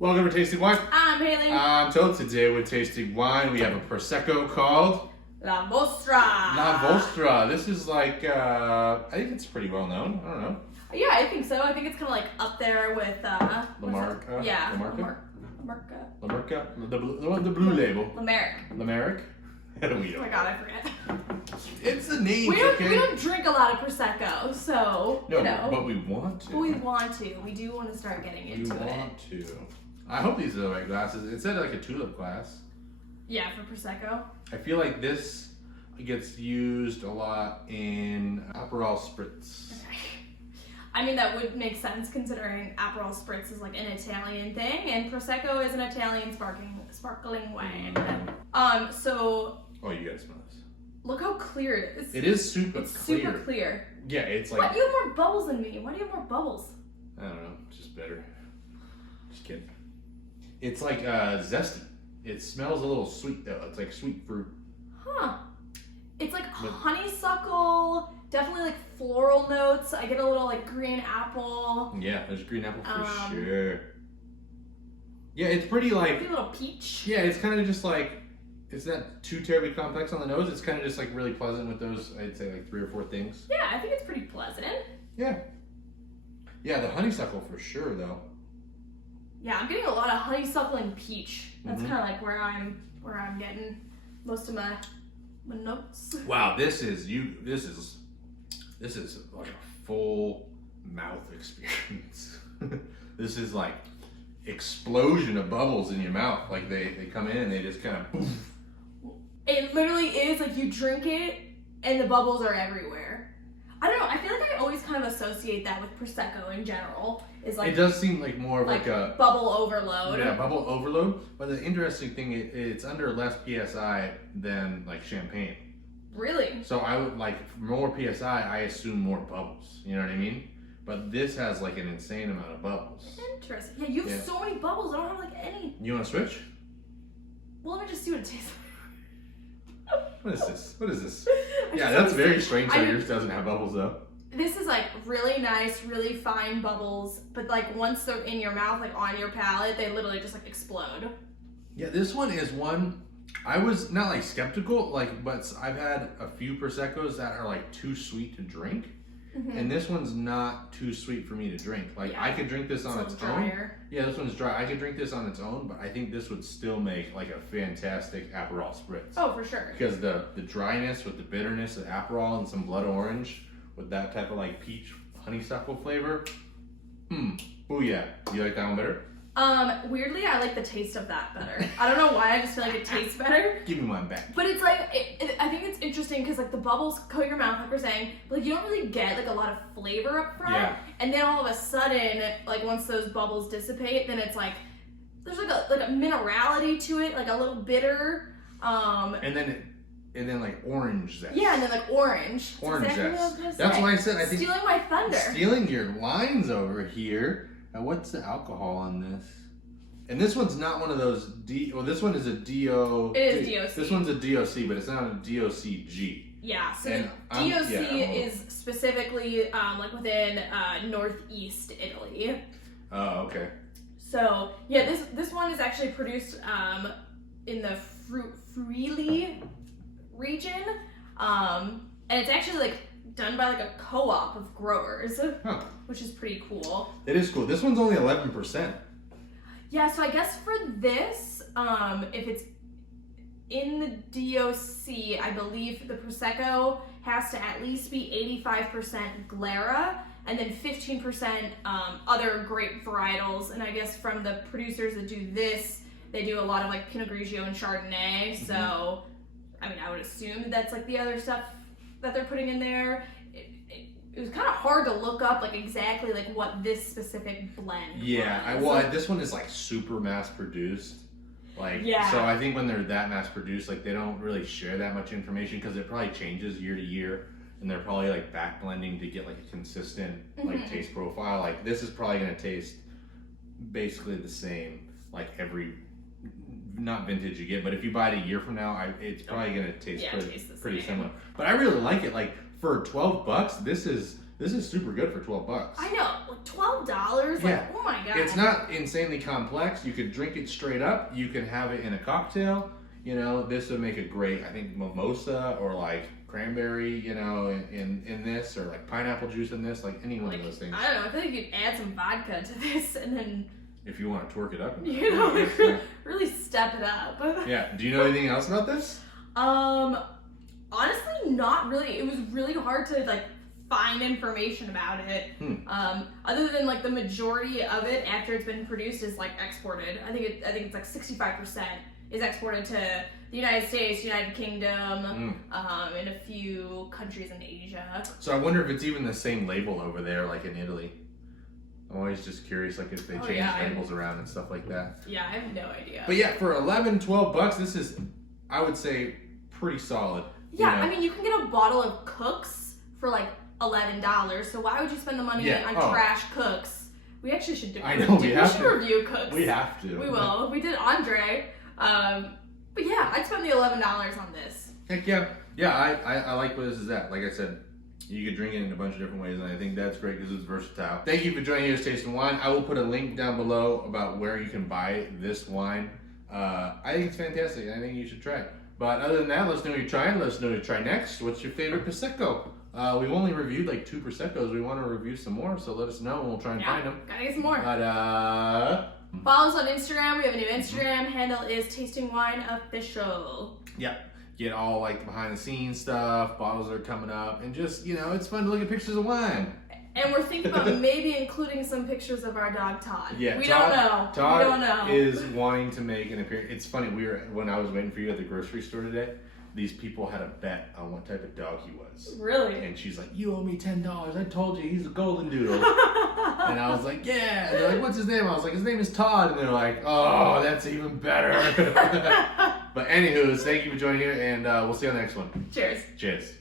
Welcome to Tasting Wine. I'm Haley. I'm Toad. Today we're tasting wine. We have a Prosecco called La Vostra. La Vostra. This is like, I think it's pretty well known. I don't know. Yeah, I think so. I think it's kind of like up there with La Marca? Yeah. La Marca? La Marca. The blue label. La Merrick. La Merrick? Oh my god, I forget. It's the name. We don't drink a lot of Prosecco, so No, you know. but we want to. But we want to. We do want to start getting into it. We want to. I hope these are the right glasses. It said like a tulip glass. Yeah, for Prosecco. I feel like this gets used a lot in Aperol Spritz. Okay. I mean, that would make sense considering Aperol Spritz is like an Italian thing, and Prosecco is an Italian sparkling wine. So. Oh, you gotta smell this. Look how clear it is. It is super it's clear. Super clear. Yeah, it's like. What? You have more bubbles than me. Why do you have more bubbles? I don't know. It's just better. Just kidding. It's like zesty. It smells a little sweet though. It's like sweet fruit. Huh. It's like honeysuckle, definitely like floral notes. I get a little like green apple. Yeah, there's green apple for sure. Yeah, it's pretty like. Maybe a little peach. Yeah, it's kind of just like, it's not too terribly complex on the nose. It's kind of just like really pleasant with those, I'd say like 3 or 4 things. Yeah, I think it's pretty pleasant. Yeah. Yeah, the honeysuckle for sure though. Yeah, I'm getting a lot of honeysuckle and peach. That's kind of like where I'm getting most of my notes. Wow, this is like a full mouth experience. This is like explosion of bubbles in your mouth. Like they come in and they just kind of poof. It literally is like you drink it and the bubbles are everywhere. I don't know. I feel like I always kind of associate that with Prosecco in general. Is like it does seem like more of like a bubble overload. Yeah, bubble overload. But the interesting thing, it's under less psi than like champagne. Really? So I would like more psi. I assume more bubbles. You know what I mean? But this has like an insane amount of bubbles. Interesting. Yeah, you have so many bubbles. I don't have like any. You want to switch? Well, let me just see what it tastes like. What is this? What is this? Yeah, that's very strange that yours doesn't have bubbles though. This is like really nice, really fine bubbles, but like once they're in your mouth, like on your palate, they literally just like explode. Yeah, this one is one, I was not like skeptical, like, but I've had a few Proseccos that are like too sweet to drink. And this one's not too sweet for me to drink. Like I could drink this on its own. Yeah, this one's dry. I could drink this on its own, but I think this would still make like a fantastic Aperol Spritz. Oh, for sure. Because the dryness with the bitterness of Aperol and some blood orange with that type of like peach honeysuckle flavor. Oh yeah. You like that one better? Weirdly, I like the taste of that better. I don't know why, I just feel like it tastes better. Give me mine back. But it's like, I think it's interesting because like the bubbles coat your mouth, like we're saying, but like you don't really get like a lot of flavor up front. Yeah. And then all of a sudden, like once those bubbles dissipate, then it's like, there's like a minerality to it, like a little bitter. And then like orange zest. Yeah, and then like orange. Orange zest. That's why I said I think. Stealing my thunder. Stealing your lines over here. Now, what's the alcohol on this? And this one's not one of those well, this one is a DO. It is DOC. This one's a DOC, but it's not a DOCG. Yeah, so the DOC is specifically like within northeast Italy. Oh, okay. So yeah, this one is actually produced in the Friuli region, and it's actually like done by like a co-op of growers, which is pretty cool. It is cool. This one's only 11%. Yeah, so I guess for this, if it's in the DOC, I believe the Prosecco has to at least be 85% Glera, and then 15% other grape varietals. And I guess from the producers that do this, they do a lot of like Pinot Grigio and Chardonnay. So, I mean, I would assume that's like the other stuff that they're putting in there. It was kind of hard to look up like exactly like what this specific blend was. This one is like super mass produced. Like, yeah. So I think when they're that mass produced, like they don't really share that much information because it probably changes year to year, and they're probably like back blending to get like a consistent like taste profile. Like this is probably gonna taste basically the same like every not vintage you get, but if you buy it a year from now, it's probably gonna taste pretty similar. But I really like it. Like for $12, this is super good for $12. I know. $12? Yeah. Like, oh my god. It's not insanely complex. You could drink it straight up. You can have it in a cocktail. You know, this would make a great, I think, mimosa or like cranberry, you know, in this, or like pineapple juice in this, like any one of those things. I don't know. I feel like you'd add some vodka to this and then, If you want to twerk it up. you know, really step it up. Yeah. Do you know anything else about this? Honestly, not really. It was really hard to like find information about it. Other than like the majority of it after it's been produced is like exported. I think it's like 65% is exported to the United States, United Kingdom, and a few countries in Asia. So I wonder if it's even the same label over there, like in Italy. I'm always just curious, like if they change labels around and stuff like that. Yeah, I have no idea. But yeah, for $11-12, this is, I would say, pretty solid. Yeah, you know? I mean, you can get a bottle of Cooks for like $11. So why would you spend the money on trash Cooks? We actually should do. I know we should review Cooks. We have to. We will. We did Andre. But yeah, I'd spend the $11 on this. Heck yeah. Yeah, I like where this is at. Like I said, you could drink it in a bunch of different ways, and I think that's great because it's versatile. Thank you for joining us, Tasting Wine. I will put a link down below about where you can buy this wine. I think it's fantastic. I think you should try it. But other than that, let us know what you're trying. Let us know what you try next. What's your favorite Prosecco? We've only reviewed like 2 Proseccos. We want to review some more, so let us know and we'll try and find them. Gotta get some more. But follow us on Instagram. We have a new Instagram handle is Tasting Wine Official. Yeah. Get all like behind the scenes stuff, bottles are coming up, and just, you know, it's fun to look at pictures of wine. And we're thinking about maybe including some pictures of our dog Todd. Yeah, we don't know. Todd we don't know. is wanting to make an appearance. It's funny, when I was waiting for you at the grocery store today, these people had a bet on what type of dog he was. Really? And she's like, "You owe me $10. I told you he's a golden doodle." And I was like, "Yeah." And they're like, "What's his name?" I was like, "His name is Todd." And they're like, "Oh, that's even better." But anywho, thank you for joining here, and we'll see you on the next one. Cheers. Cheers.